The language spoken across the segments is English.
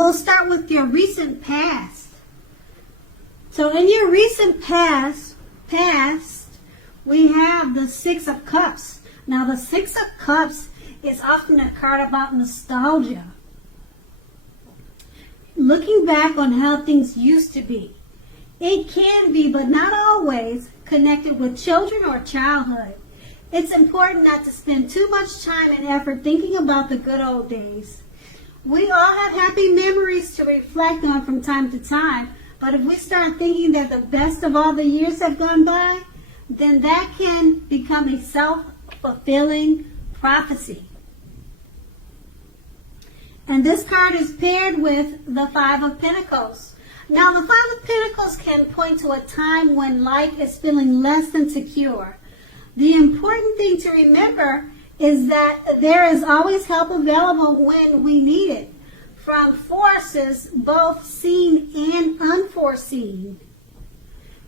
We'll start with your recent past. So in your recent past, we have the Six of Cups. Now the Six of Cups is often a card about nostalgia. Looking back on how things used to be. It can be, but not always, connected with children or childhood. It's important not to spend too much time and effort thinking about the good old days. We all have happy memories to reflect on from time to time, but if we start thinking that the best of all the years have gone by, then that can become a self-fulfilling prophecy. And this card is paired with the Five of Pentacles. Now, the Five of Pentacles can point to a time when life is feeling less than secure. The important thing to remember is that there is always help available when we need it, from forces both seen and unforeseen.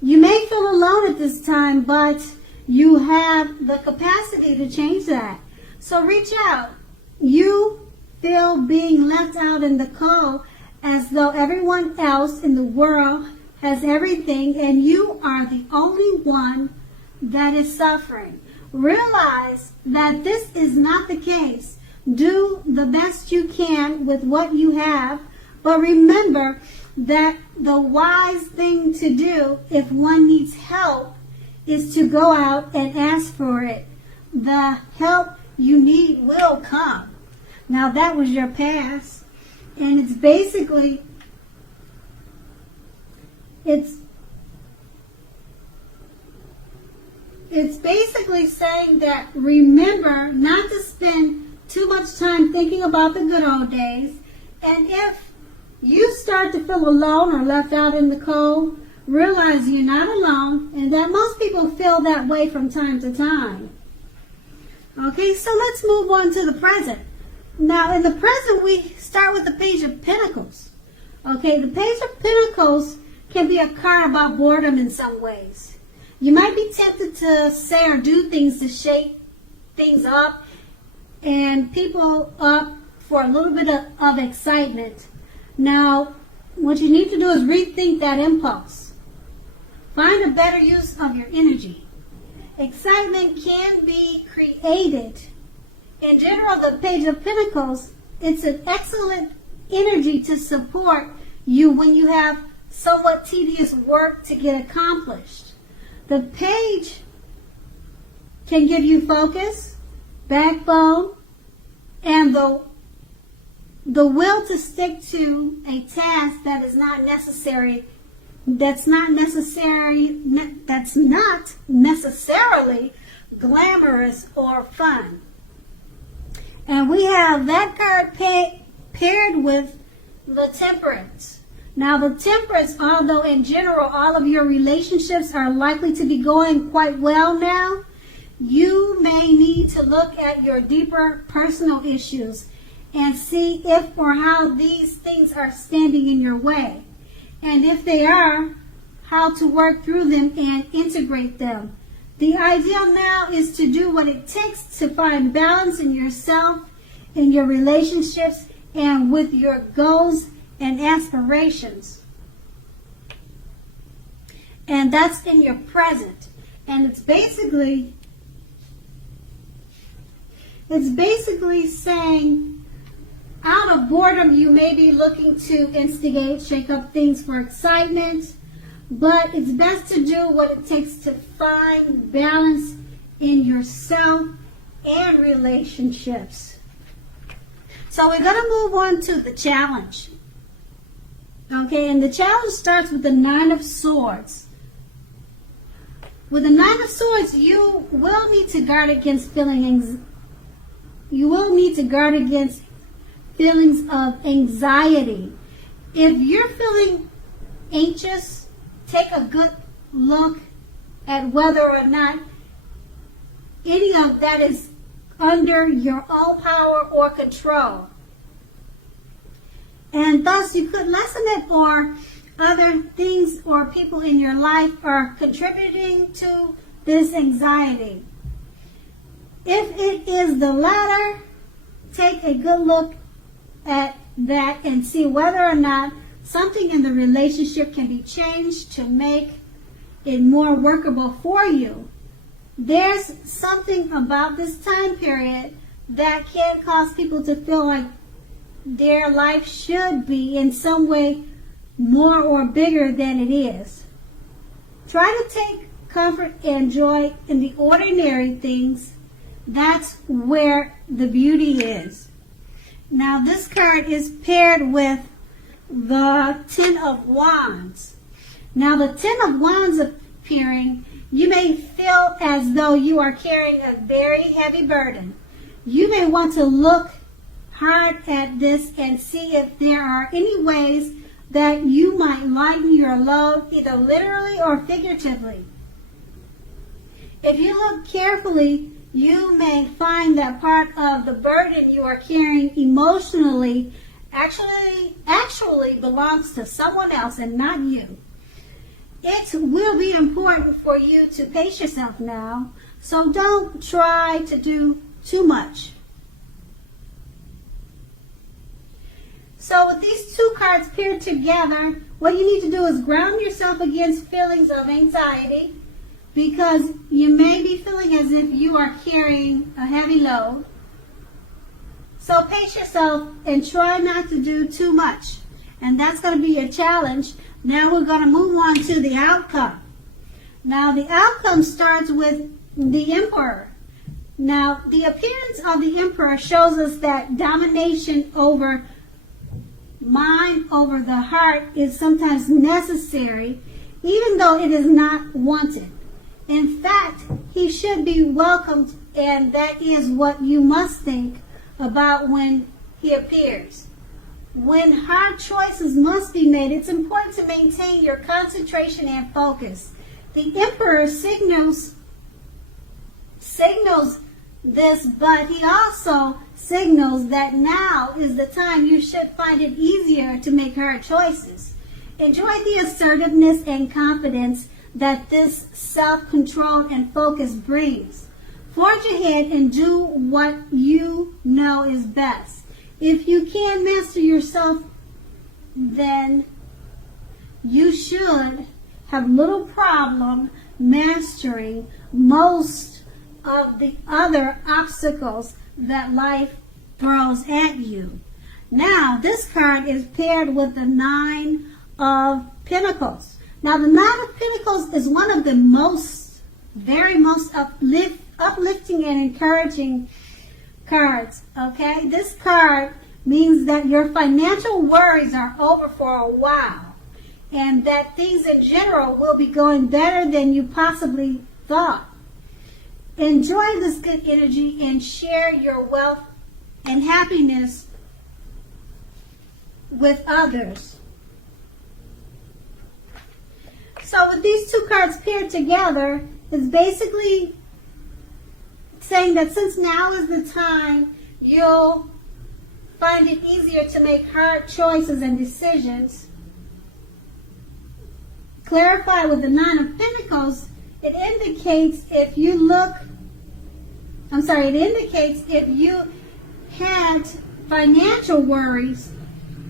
You may feel alone at this time, but you have the capacity to change that. So reach out. You feel being left out in the cold as though everyone else in the world has everything and you are the only one that is suffering. Realize that this is not the case. Do the best you can with what you have, but remember that the wise thing to do if one needs help is to go out and ask for it. The help you need will come. Now that was your past, and it's basically saying that remember not to spend too much time thinking about the good old days, and if you start to feel alone or left out in the cold, realize you're not alone and that most people feel that way from time to time. Okay, so let's move on to the present. Now, in the present, we start with the Page of Pentacles. Okay, the Page of Pentacles can be a card about boredom in some ways. You might be tempted to say or do things to shake things up and people up for a little bit of excitement. Now, what you need to do is rethink that impulse. Find a better use of your energy. Excitement can be created. In general, the Page of Pentacles, it's an excellent energy to support you when you have somewhat tedious work to get accomplished. The page can give you focus, backbone, and the will to stick to a task that's not necessarily glamorous or fun. And we have that card paired with the Temperance. Now the Temperance, although in general all of your relationships are likely to be going quite well now, you may need to look at your deeper personal issues and see if or how these things are standing in your way. And if they are, how to work through them and integrate them. The ideal now is to do what it takes to find balance in yourself, in your relationships, and with your goals and aspirations. And that's in your present. And it's basically saying, out of boredom, you may be looking to instigate, shake up things for excitement, but it's best to do what it takes to find balance in yourself and relationships. So we're going to move on to the challenge. Okay, and the challenge starts with the Nine of Swords. With the Nine of Swords, you will need to guard against feelings of anxiety. If you're feeling anxious, take a good look at whether or not any of that is under your own power or control. And thus you could lessen it, or other things or people in your life are contributing to this anxiety. If it is the latter, take a good look at that and see whether or not something in the relationship can be changed to make it more workable for you. There's something about this time period that can cause people to feel like their life should be in some way more or bigger than it is. Try to take comfort and joy in the ordinary things. That's where the beauty is. Now this card is paired with the Ten of Wands. Now the Ten of Wands appearing, you may feel as though you are carrying a very heavy burden. You may want to look hard at this and see if there are any ways that you might lighten your load, either literally or figuratively. If you look carefully, you may find that part of the burden you are carrying emotionally actually belongs to someone else and not you. It will be important for you to pace yourself now, so don't try to do too much. So with these two cards paired together, what you need to do is ground yourself against feelings of anxiety, because you may be feeling as if you are carrying a heavy load. So pace yourself and try not to do too much. And that's going to be your challenge. Now we're going to move on to the outcome. Now the outcome starts with the Emperor. Now the appearance of the Emperor shows us that domination over mind, over the heart, is sometimes necessary, even though it is not wanted. In fact, he should be welcomed, and that is what you must think about when he appears. When hard choices must be made, it's important to maintain your concentration and focus. The Emperor signals this, but he also signals that now is the time you should find it easier to make hard choices. Enjoy the assertiveness and confidence that this self-control and focus brings. Forge ahead and do what you know is best. If you can master yourself, then you should have little problem mastering most of the other obstacles that life throws at you. Now, this card is paired with the Nine of Pentacles. Now, the Nine of Pentacles is one of the very most uplifting and encouraging cards, okay? This card means that your financial worries are over for a while, and that things in general will be going better than you possibly thought. Enjoy this good energy and share your wealth and happiness with others. So with these two cards paired together, it's basically saying that since now is the time, you'll find it easier to make hard choices and decisions. Clarify with the Nine of Pentacles, it indicates if you had financial worries,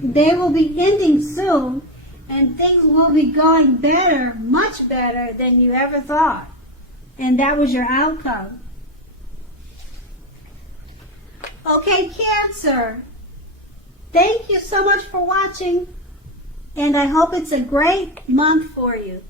they will be ending soon, and things will be going better, much better than you ever thought. And that was your outcome. Okay, Cancer. Thank you so much for watching, and I hope it's a great month for you.